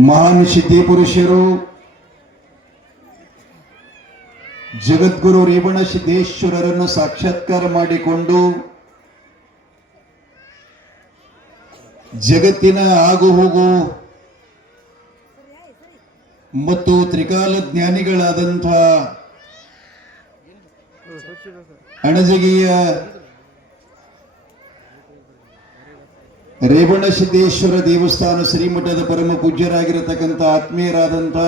ಮಹಾನ್ ಸಿದ್ಧಿಪುರುಷರು ಜಗದ್ಗುರು ರೇವಣ ಸಿದ್ದೇಶ್ವರರನ್ನು ಸಾಕ್ಷಾತ್ಕಾರ ಮಾಡಿಕೊಂಡು ಜಗತ್ತಿನ ಆಗುಹೋಗು ಮತ್ತು ತ್ರಿಕಾಲ ಜ್ಞಾನಿಗಳಾದಂಥ ಅಣಜಗಿಯ ರೇವಣ ಸಿದ್ದೇಶ್ವರ ದೇವಸ್ಥಾನ ಶ್ರೀಮಠದ ಪರಮ ಪೂಜ್ಯರಾಗಿರತಕ್ಕಂಥ ಆತ್ಮೀಯರಾದಂಥ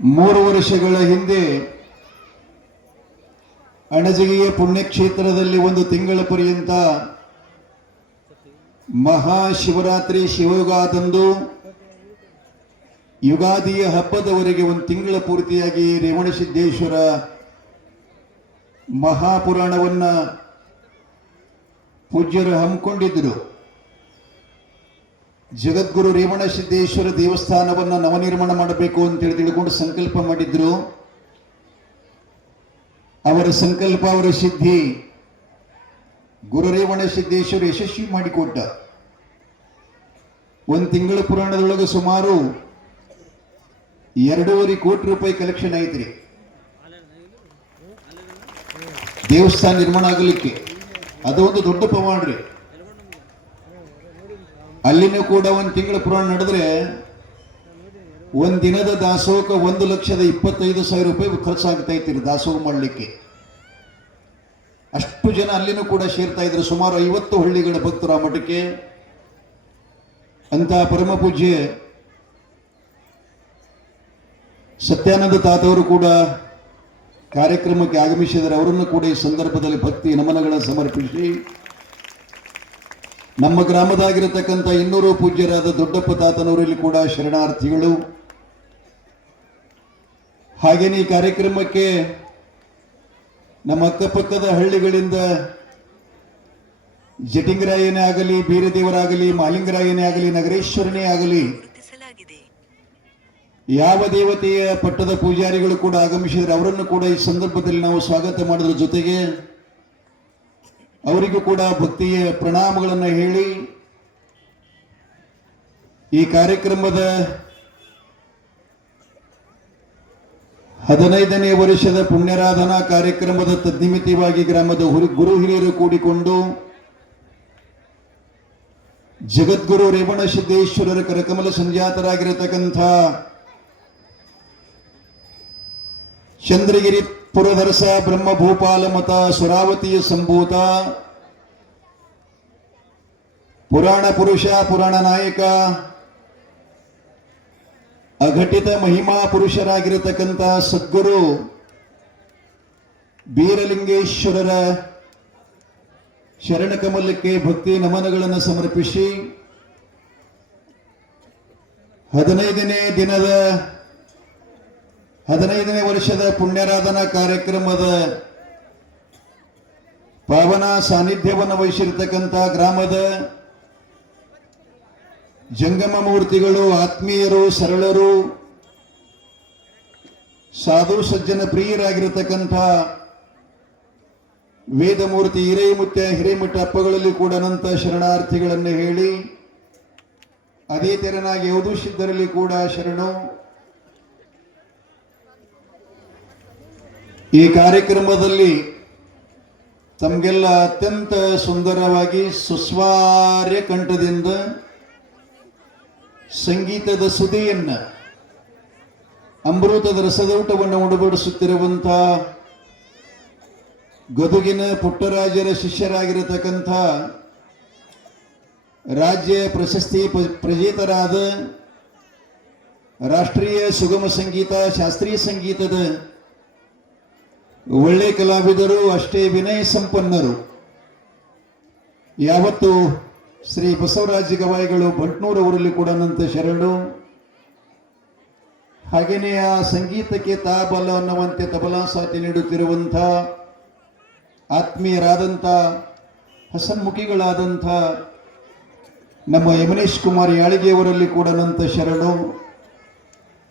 3 ವರ್ಷಗಳ ಹಿಂದೆ ಅಣಜಗಿಯ ಪುಣ್ಯಕ್ಷೇತ್ರದಲ್ಲಿ 1 ತಿಂಗಳ ಪರ್ಯಂತ ಮಹಾಶಿವರಾತ್ರಿ ಶಿವಯುಗಾದಂದು ಯುಗಾದಿಯ ಹಬ್ಬದವರೆಗೆ 1 ತಿಂಗಳ ಪೂರ್ತಿಯಾಗಿ ರೇವಣಸಿದ್ದೇಶ್ವರ ಮಹಾಪುರಾಣವನ್ನ ಪೂಜ್ಯರು ಹಮ್ಮಿಕೊಂಡಿದ್ದರು. ಜಗದ್ಗುರು ರೇವಣಸಿದ್ದೇಶ್ವರ ದೇವಸ್ಥಾನವನ್ನು ನವನಿರ್ಮಾಣ ಮಾಡಬೇಕು ಅಂತೇಳಿ ತಿಳ್ಕೊಂಡು ಸಂಕಲ್ಪ ಮಾಡಿದ್ರು. ಅವರ ಸಂಕಲ್ಪ, ಅವರ ಸಿದ್ಧಿ ಗುರು ರೇವಣಸಿದ್ದೇಶ್ವರ ಯಶಸ್ವಿ ಮಾಡಿಕೊಟ್ಟ. 1 ತಿಂಗಳ ಪುರಾಣದೊಳಗೆ ಸುಮಾರು 2.5 ಕೋಟಿ ರೂಪಾಯಿ ಕಲೆಕ್ಷನ್ ಆಯ್ತ್ರಿ ದೇವಸ್ಥಾನ ನಿರ್ಮಾಣ ಆಗಲಿಕ್ಕೆ. ಅದೊಂದು ದೊಡ್ಡ ಪ್ರಮಾಣ ರೀ. ಅಲ್ಲಿನೂ ಕೂಡ 1 ತಿಂಗಳ ಪುರಾಣ ನಡೆದ್ರೆ 1 ದಿನದ ದಾಸೋಹಕ್ಕೆ 1,25,000 ರೂಪಾಯಿ ಖರ್ಚಾಗ್ತಾ ಇತ್ತು ದಾಸೋಹ ಮಾಡಲಿಕ್ಕೆ. ಅಷ್ಟು ಜನ ಅಲ್ಲಿನೂ ಕೂಡ ಸೇರ್ತಾ ಇದ್ರು. ಸುಮಾರು 50 ಹಳ್ಳಿಗಳ ಭಕ್ತರು ಆ ಮಠಕ್ಕೆ. ಅಂತ ಪರಮ ಪೂಜ್ಯ ಸತ್ಯಾನಂದ ತಾತವರು ಕೂಡ ಕಾರ್ಯಕ್ರಮಕ್ಕೆ ಆಗಮಿಸಿದರೆ ಅವರನ್ನು ಕೂಡ ಈ ಸಂದರ್ಭದಲ್ಲಿ ಭಕ್ತಿ ನಮನಗಳನ್ನು ಸಮರ್ಪಿಸಿ, ನಮ್ಮ ಗ್ರಾಮದಾಗಿರತಕ್ಕಂಥ 200 ಪೂಜ್ಯರಾದ ದೊಡ್ಡಪ್ಪ ತಾತನವರಲ್ಲಿ ಕೂಡ ಶರಣಾರ್ಥಿಗಳು. ಹಾಗೇನೇ ಈ ಕಾರ್ಯಕ್ರಮಕ್ಕೆ ನಮ್ಮ ಅಕ್ಕಪಕ್ಕದ ಹಳ್ಳಿಗಳಿಂದ ಜಟಿಂಗರಾಯನೇ ಆಗಲಿ, ಬೀರದೇವರಾಗಲಿ, ಮಾಲಿಂಗರಾಯನೇ ಆಗಲಿ, ನಗರೇಶ್ವರನೇ ಆಗಲಿ, ಯಾವ ದೇವತೆಯ ಪಟ್ಟದ ಪೂಜಾರಿಗಳು ಕೂಡ ಆಗಮಿಸಿದರೆ ಅವರನ್ನು ಕೂಡ ಈ ಸಂದರ್ಭದಲ್ಲಿ ನಾವು ಸ್ವಾಗತ ಮಾಡೋದ್ರ ಜೊತೆಗೆ ಅವರಿಗೂ ಕೂಡ ಭಕ್ತಿಯ ಪ್ರಣಾಮಗಳನ್ನು ಹೇಳಿ, ಈ ಕಾರ್ಯಕ್ರಮದ 15ನೇ ವರ್ಷದ ಪುಣ್ಯರಾಧನಾ ಕಾರ್ಯಕ್ರಮದ ತದ್ನಿಮಿತ್ತವಾಗಿ ಗ್ರಾಮದ ಗುರು ಹಿರಿಯರು ಕೂಡಿಕೊಂಡು ಜಗದ್ಗುರು ರೇವಣಸಿದ್ದೇಶ್ವರರ ಕರಕಮಲ ಸಂಜಾತರಾಗಿರತಕ್ಕಂಥ ಚಂದ್ರಗಿರಿ ಪುರದರಸ ಬ್ರಹ್ಮಭೂಪಾಲ ಮತ ಸುರಾವತಿಯ ಸಂಭೂತ ಪುರಾಣ ಪುರುಷ, ಪುರಾಣ ನಾಯಕ, ಅಘಟಿತ ಮಹಿಮಾ ಪುರುಷರಾಗಿರತಕ್ಕಂಥ ಸದ್ಗುರು ಬೀರಲಿಂಗೇಶ್ವರರ ಶರಣಕಮಲಕ್ಕೆ ಭಕ್ತಿ ನಮನಗಳನ್ನು ಸಮರ್ಪಿಸಿ 15ನೇ ವರ್ಷದ ಪುಣ್ಯರಾಧನಾ ಕಾರ್ಯಕ್ರಮದ ಪಾವನ ಸಾನ್ನಿಧ್ಯವನ್ನು ವಹಿಸಿರತಕ್ಕಂಥ ಗ್ರಾಮದ ಜಂಗಮ ಮೂರ್ತಿಗಳು, ಆತ್ಮೀಯರು, ಸರಳರು, ಸಾಧು ಸಜ್ಜನ ಪ್ರಿಯರಾಗಿರತಕ್ಕಂಥ ವೇದಮೂರ್ತಿ ಹಿರೇಮಠ ಅಪ್ಪಗಳಲ್ಲಿ ಕೂಡ ಅನಂತ ಶರಣಾರ್ಥಿಗಳನ್ನು ಹೇಳಿ, ಅದೇ ತೆರನಾಗಿ ಯೌದು ಸಿದ್ಧರಲ್ಲಿ ಕೂಡ ಶರಣು. ಈ ಕಾರ್ಯಕ್ರಮದಲ್ಲಿ ತಮಗೆಲ್ಲ ಅತ್ಯಂತ ಸುಂದರವಾಗಿ ಸುಸ್ವಾರ್ಯ ಕಂಠದಿಂದ ಸಂಗೀತದ ಸುದಿಯನ್ನ, ಅಮೃತದ ರಸದೌಟವನ್ನು ಉಣಬಡಿಸುತ್ತಿರುವಂಥ ಗದುಗಿನ ಪುಟ್ಟರಾಜರ ಶಿಷ್ಯರಾಗಿರತಕ್ಕಂಥ ರಾಜ್ಯ ಪ್ರಶಸ್ತಿ ಪ್ರಜೇತರಾದ ರಾಷ್ಟ್ರೀಯ ಸುಗಮ ಸಂಗೀತ, ಶಾಸ್ತ್ರೀಯ ಸಂಗೀತದ ಒಳ್ಳೆ ಕಲಾವಿದರು, ಅಷ್ಟೇ ವಿನಯ ಸಂಪನ್ನರು. ಯಾವತ್ತು ಶ್ರೀ ಬಸವರಾಜ ಗವಾಯಿಗಳು ಬಂಟ್ನೂರವರಲ್ಲಿ ಕೂಡ ಅನಂತ ಶರಣು. ಹಾಗೇನೇ ಆ ಸಂಗೀತಕ್ಕೆ ತಾಬಲ ಅನ್ನುವಂತೆ ತಬಲಾ ಸಾಥಿ ನೀಡುತ್ತಿರುವಂಥ ಆತ್ಮೀಯರಾದಂಥ ಹಸನ್ಮುಖಿಗಳಾದಂಥ ನಮ್ಮ ಯಮನೇಶ್ ಕುಮಾರ್ ಯಾಳಿಗೆಯವರಲ್ಲಿ ಕೂಡ ಅನಂತ ಶರಣು.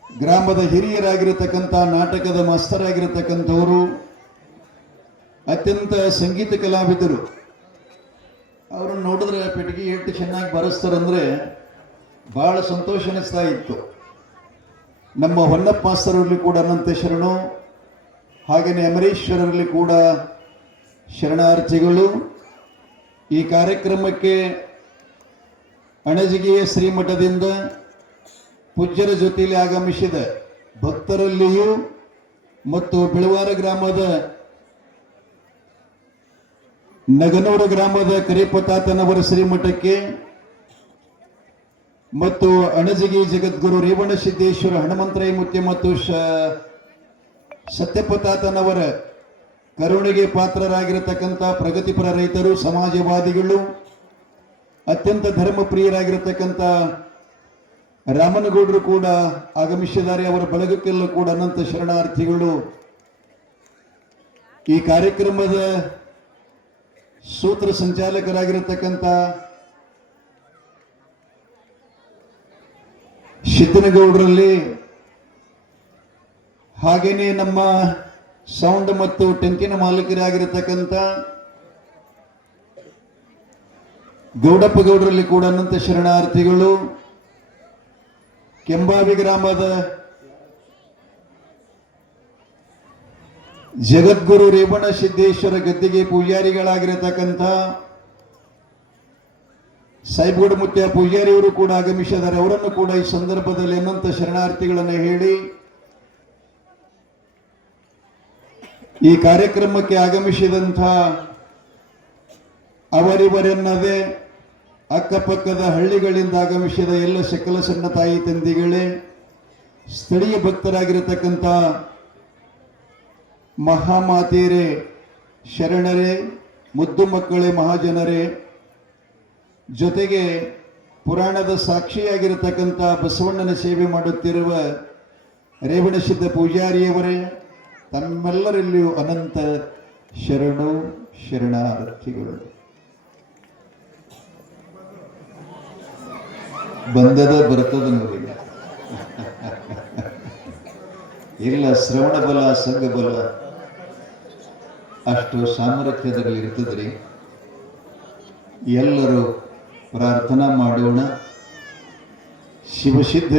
ಗ್ರಾಮದ ಹಿರಿಯರಾಗಿರತಕ್ಕಂಥ ನಾಟಕದ ಮಾಸ್ತರ್ ಆಗಿರತಕ್ಕಂಥವರು, ಅತ್ಯಂತ ಸಂಗೀತ ಕಲಾವಿದರು. ಅವ್ರನ್ನ ನೋಡಿದ್ರೆ ಪೆಟ್ಟಿಗೆ ಎಷ್ಟು ಚೆನ್ನಾಗಿ ಬರೆಸ್ತಾರಂದ್ರೆ ಬಹಳ ಸಂತೋಷ ಅನಿಸ್ತಾ ಇತ್ತು. ನಮ್ಮ ಹೊನ್ನಪ್ಪ ಮಾಸ್ತರಲ್ಲಿ ಕೂಡ ಅನಂತ ಶರಣು, ಹಾಗೆಯೇ ಅಮರೇಶ್ವರರಲ್ಲಿ ಕೂಡ ಶರಣಾರ್ಥಿಗಳು. ಈ ಕಾರ್ಯಕ್ರಮಕ್ಕೆ ಅಣಜಿಗೆಯ ಶ್ರೀಮಠದಿಂದ ಪೂಜ್ಯರ ಜೊತೆಯಲ್ಲಿ ಆಗಮಿಸಿದ ಭಕ್ತರಲ್ಲಿಯೂ ಮತ್ತು ಬಿಳವಾರ ಗ್ರಾಮದ ನಗನೂರ ಗ್ರಾಮದ ಕರಿಪತಾತನವರ ಶ್ರೀಮಠಕ್ಕೆ ಮತ್ತು ಅಣಜಿಗಿ ಜಗದ್ಗುರು ರೇವಣಸಿದ್ದೇಶ್ವರ ಹನುಮಂತರಾಯ ಮುತ್ಯ ಮತ್ತು ಸತ್ಯಪತಾತನವರ ಕರುಣೆಗೆ ಪಾತ್ರರಾಗಿರತಕ್ಕಂಥ ಪ್ರಗತಿಪರ ರೈತರು, ಸಮಾಜವಾದಿಗಳು, ಅತ್ಯಂತ ಧರ್ಮಪ್ರಿಯರಾಗಿರತಕ್ಕಂಥ ರಾಮನಗೌಡರು ಕೂಡ ಆಗಮಿಸಿದ್ದಾರೆ. ಅವರ ಬಳಗಕ್ಕೆಲ್ಲ ಕೂಡ ಅನಂತ ಶರಣಾರ್ಥಿಗಳು. ಈ ಕಾರ್ಯಕ್ರಮದ ಸೂತ್ರ ಸಂಚಾಲಕರಾಗಿರತಕ್ಕಂಥ ಸಿದ್ದನಗೌಡರಲ್ಲಿ, ಹಾಗೇನೆ ನಮ್ಮ ಸೌಂಡ್ ಮತ್ತು ಟೆಂಕಿನ ಮಾಲೀಕರಾಗಿರತಕ್ಕಂಥ ಗೌಡಪ್ಪ ಗೌಡರಲ್ಲಿ ಕೂಡ ಅನಂತ ಶರಣಾರ್ಥಿಗಳು. ಕೆಂಬಾವಿ ಗ್ರಾಮದ ಜಗದ್ಗುರು ರೇವಣ ಸಿದ್ದೇಶ್ವರ ಗದ್ದಿಗೆ ಪೂಜಾರಿಗಳಾಗಿರತಕ್ಕಂಥ ಸಾಯಿಬಗೌಡ ಮುತ್ಯ ಪೂಜಾರಿಯವರು ಕೂಡ ಆಗಮಿಸಿದ್ದಾರೆ. ಅವರನ್ನು ಕೂಡ ಈ ಸಂದರ್ಭದಲ್ಲಿ ಅನಂತ ಶರಣಾರ್ಥಿಗಳನ್ನು ಹೇಳಿ ಈ ಕಾರ್ಯಕ್ರಮಕ್ಕೆ ಆಗಮಿಸಿದಂಥ ಅವರಿವರೆನ್ನದೇ ಅಕ್ಕಪಕ್ಕದ ಹಳ್ಳಿಗಳಿಂದ ಆಗಮಿಸಿದ ಎಲ್ಲ ಸಕಲ ಸಣ್ಣ ತಾಯಿ ತಂದೆಗಳೇ, ಸ್ಥಳೀಯ ಭಕ್ತರಾಗಿರತಕ್ಕಂಥ ಮಹಾಮಾತೆಯರೇ, ಶರಣರೇ, ಮುದ್ದು ಮಕ್ಕಳೇ, ಮಹಾಜನರೇ, ಜೊತೆಗೆ ಪುರಾಣದ ಸಾಕ್ಷಿಯಾಗಿರತಕ್ಕಂಥ ಬಸವಣ್ಣನ ಸೇವೆ ಮಾಡುತ್ತಿರುವ ರೇವಣಸಿದ್ದ ಪೂಜಾರಿಯವರೇ, ತಮ್ಮೆಲ್ಲರಲ್ಲಿಯೂ ಅನಂತ ಶರಣು ಶರಣಾರ್ಥಿಗಳು. ಬಂದದ ಬರ್ತದ ನೋಡಿ. ಇಲ್ಲ, ಶ್ರವಣ ಬಲ ಸಂಘ ಬಲ ಅಷ್ಟು ಸಾಮರ್ಥ್ಯದಲ್ಲಿ ಇರ್ತದ್ರಿ. ಎಲ್ಲರೂ ಪ್ರಾರ್ಥನಾ ಮಾಡೋಣ. ಶಿವಸಿದ್ಧ